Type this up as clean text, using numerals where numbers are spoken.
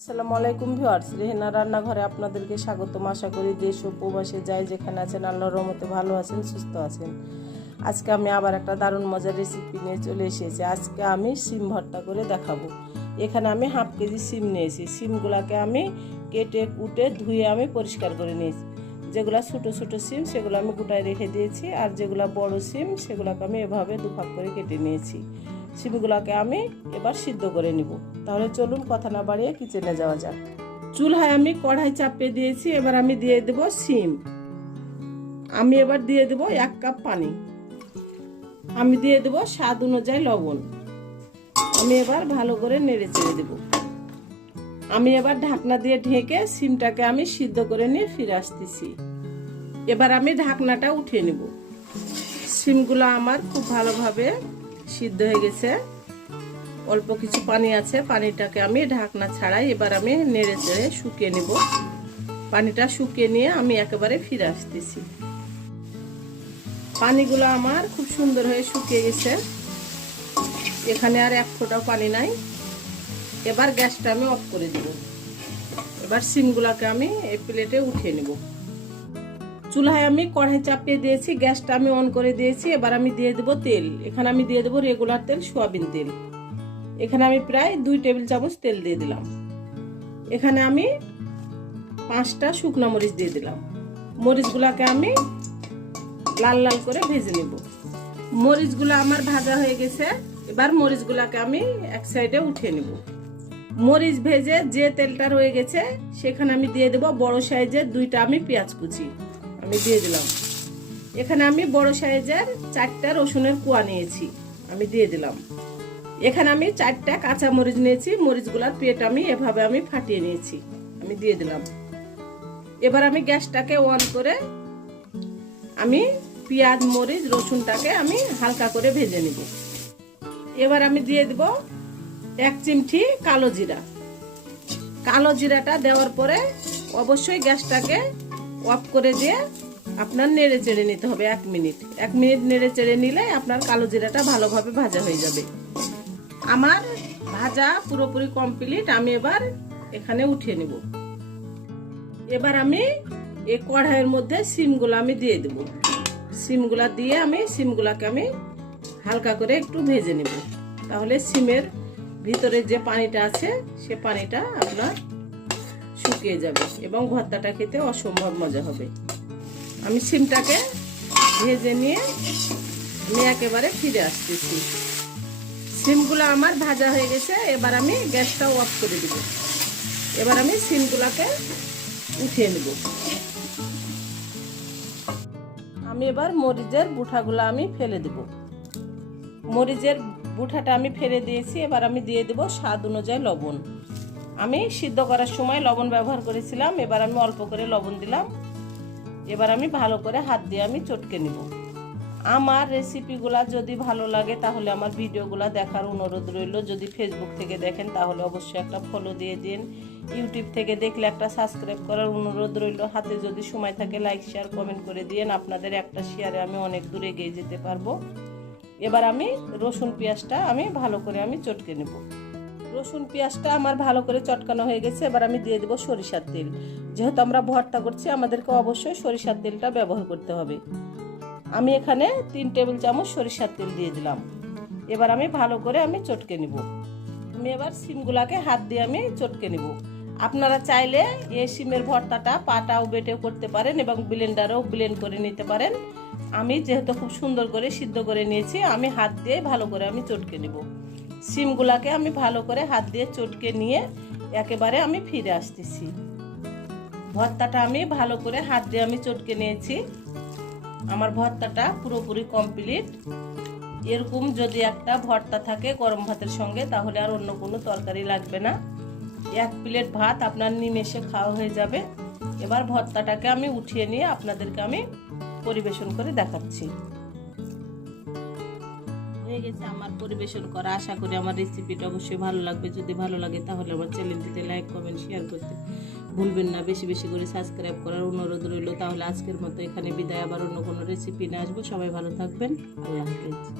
আসসালামু আলাইকুম ভিউয়ার্স, রেহেনার রান্নাঘরে আপনাদেরকে স্বাগতম। আশা করি দেশ ও প্রবাসে যাই যেখানে আছেন আল্লাহর রহমতে ভালো আছেন, সুস্থ আছেন। আজকে আমি আবার একটা দারুণ মজার রেসিপি নিয়ে চলে এসেছি। আজকে আমি শিম ভর্তা করে দেখাবো। এখানে আমি হাফ কেজি শিম নিয়েছি। শিমগুলোকে আমি কেটে কুটে ধুয়ে আমি পরিষ্কার করে নিয়েছি। যেগুলো ছোটো ছোটো শিম সেগুলো আমি গোটায় রেখে দিয়েছি, আর যেগুলো বড় শিম সেগুলোকে আমি এভাবে দুভাগ করে কেটে নিয়েছি। শিমগুলোকে আমি এবার সিদ্ধ করে নিব। তাহলে চলুন কথা না বাড়িয়ে কিচেনে যাওয়া যাক। চুলায় আমি কড়াই চাপিয়ে দিয়েছি। এবার আমি দিয়ে দেব শিম। আমি এবার দিয়ে দেব 1 কাপ পানি। আমি দিয়ে দেব স্বাদ অনুযায়ী লবণ। আমি এবার ভালো করে নেড়ে চেড়ে দেব। আমি এবার ঢাকনা দিয়ে ঢেকে শিমটাকে আমি সিদ্ধ করে নিয়ে ফিরে আসতেছি। এবার আমি ঢাকনাটা উঠিয়ে নেব। শিমগুলো আমার খুব ভালোভাবে সিদ্ধ হয়ে গেছে। অল্প কিছু পানি আছে, পানিটাকে আমি ঢাকনা ছাড়াই এবার আমি নেড়ে চেড়ে শুকিয়ে নেব। পানিটা শুকিয়ে নিয়ে আমি একেবারে ফিরে আসতেছি। পানিগুলো আমার খুব সুন্দর হয়ে শুকিয়ে গেছে। এখানে আর এক ফোঁটাও পানি নাই। এবার গ্যাসটা আমি অফ করে দিব। এবার শিমগুলোকে আমি এই প্লেটে উঠিয়ে নেব। চুলায় আমি কড়াই চাপিয়ে দিয়েছি, গ্যাসটা আমি অন করে দিয়েছি। এবার আমি দিয়ে দেব তেল। এখানে আমি দিয়ে দেব রেগুলার তেল, সয়াবিন তেল। এখানে আমি প্রায় 2 টেবিল চামচ তেল দিয়ে দিলাম। এখানে আমি 5টা শুকনো মরিচ দিয়ে দিলাম। মরিচগুলোকে আমি লাল লাল করে ভেজে নেব। মরিচগুলো আমার ভাজা হয়ে গেছে। এবার মরিচগুলোকে আমি এক সাইডে উঠিয়ে নেব। মরিচ ভেজে যে তেলটা রয়ে গেছে সেখানে আমি দিয়ে দেব বড় সাইজের 2টা আমি পেঁয়াজ কুচি আমি দিয়ে দিলাম। এখানে আমি বড় সাইজের 4টা রসুনের কোয়া নিয়েছি, আমি দিয়ে দিলাম। এখানে আমি 4টা কাঁচা মরিচ নিয়েছি। মরিচগুলোর পেট আমি এভাবে আমি ফাটিয়ে নিয়েছি, আমি দিয়ে দিলাম। এবার আমি গ্যাসটাকে অন করে আমি পেঁয়াজ মরিচ রসুনটাকে আমি হালকা করে ভেজে নিব। এবার আমি দিয়ে দেব 1 চিমটি কালো জিরা। কালো জিরাটা দেওয়ার পরে অবশ্যই গ্যাসটাকে অফ করে দিয়ে আপনার নেড়ে চেড়ে নিতে হবে 1 মিনিট। 1 মিনিট নেড়ে চেড়ে নিলে আপনার কালো জিরাটা ভালোভাবে ভাজা হয়ে যাবে। আমার ভাজা পুরোপুরি কমপ্লিট। আমি এবার এখানে উঠিয়ে নেব। এবার আমি এই কড়াইয়ের মধ্যে শিমগুলো আমি দিয়ে দেব। শিমগুলা দিয়ে আমি শিমগুলাকে আমি হালকা করে একটু ভেজে নেব। তাহলে শিমের ভিতরে যে পানিটা আছে সে পানিটা আপনার শুকিয়ে যাবে এবং ভর্তাটা খেতে অসম্ভব মজা হবে। আমি শিমটাকে ভেজে নিয়ে আমি একেবারে ফিরে আসতেছি। শিমগুলো আমার ভাজা হয়ে গেছে। এবার আমি গ্যাসটা অফ করে দেব। এবার আমি শিমগুলোকে উঠিয়ে নেব। আমি এবার মরিচের বুঠাগুলো আমি ফেলে দেব। মরিচের বুঠাটা আমি ফেলে দিয়েছি। এবার আমি দিয়ে দেব স্বাদ অনুযায়ী লবণ। আমি সিদ্ধ করার সময় লবণ ব্যবহার করেছিলাম, এবার আমি অল্প করে লবণ দিলাম। এবার আমি ভালো করে হাত দিয়ে আমি চটকে নিব। আমার রেসিপিগুলা যদি ভালো লাগে তাহলে আমার ভিডিওগুলো দেখার অনুরোধ রইল। যদি ফেসবুক থেকে দেখেন তাহলে অবশ্যই একটা ফলো দিয়ে দিন। ইউটিউব থেকে দেখলে একটা সাবস্ক্রাইব করার অনুরোধ রইল। হাতে যদি সময় থাকে লাইক শেয়ার কমেন্ট করে দিন। আপনাদের একটা শেয়ারে আমি অনেক দূরে এগিয়ে যেতে পারবো। এবার আমি রসুন পেঁয়াজটা আমি ভালো করে আমি চটকে নেব। রসুন পেঁয়াজটা আমার ভালো করে চটকানো হয়ে গেছে। এবার আমি দিয়ে দেব সরিষার তেল। যেহেতু আমরা ভর্তা করছি আমাদেরকে অবশ্যই সরিষার তেলটা ব্যবহার করতে হবে। আমি এখানে 3 টেবিল চামচ সরিষার তেল দিয়ে দিলাম। এবার আমি ভালো করে আমি চটকে নিব। আমি এবার শিমগুলাকে হাত দিয়ে আমি চটকে নিব। আপনারা চাইলে এই শিমের ভর্তাটা পাটাও বেটেও করতে পারেন এবং ব্লেন্ডারেও ব্লেন্ড করে নিতে পারেন। আমি যেহেতু খুব সুন্দর করে সিদ্ধ করে নিয়েছি, আমি হাত দিয়ে ভালো করে আমি চটকে নিব। শিমগুলাকে আমি ভালো করে হাত দিয়ে চটকে নিয়ে একেবারে আমি ফিরে আসতেছি। ভর্তাটা আমি ভালো করে হাত দিয়ে আমি চটকে নিয়েছি। আমার ভর্তাটা পুরোপুরি কমপ্লিট। এরকম যদি একটা ভর্তা থাকে গরম ভাতের সঙ্গে তাহলে আর অন্য কোনো তরকারি লাগবে না। 1 প্লেট ভাত আপনার নিমেষে খাওয়া হয়ে যাবে। এবার ভর্তাটাকে আমি উঠিয়ে নিয়ে আপনাদেরকে আমি পরিবেশন করে দেখাচ্ছি। হয়ে গেছে আমার পরিবেশন করা। আশা করি আমার রেসিপিটা অবশ্যই ভালো লাগবে। যদি ভালো লাগে তাহলে আমার চ্যানেলটিতে লাইক কমেন্ট শেয়ার করতে ভুলবেন না। বেশি বেশি করে সাবস্ক্রাইব করার অনুরোধ রইল। তাহলে আজকের মতো এখানে বিদায়। আবার অন্য কোনো রেসিপি নিয়ে আসবো। সবাই ভালো থাকবেন। আল্লাহ হাফেজ।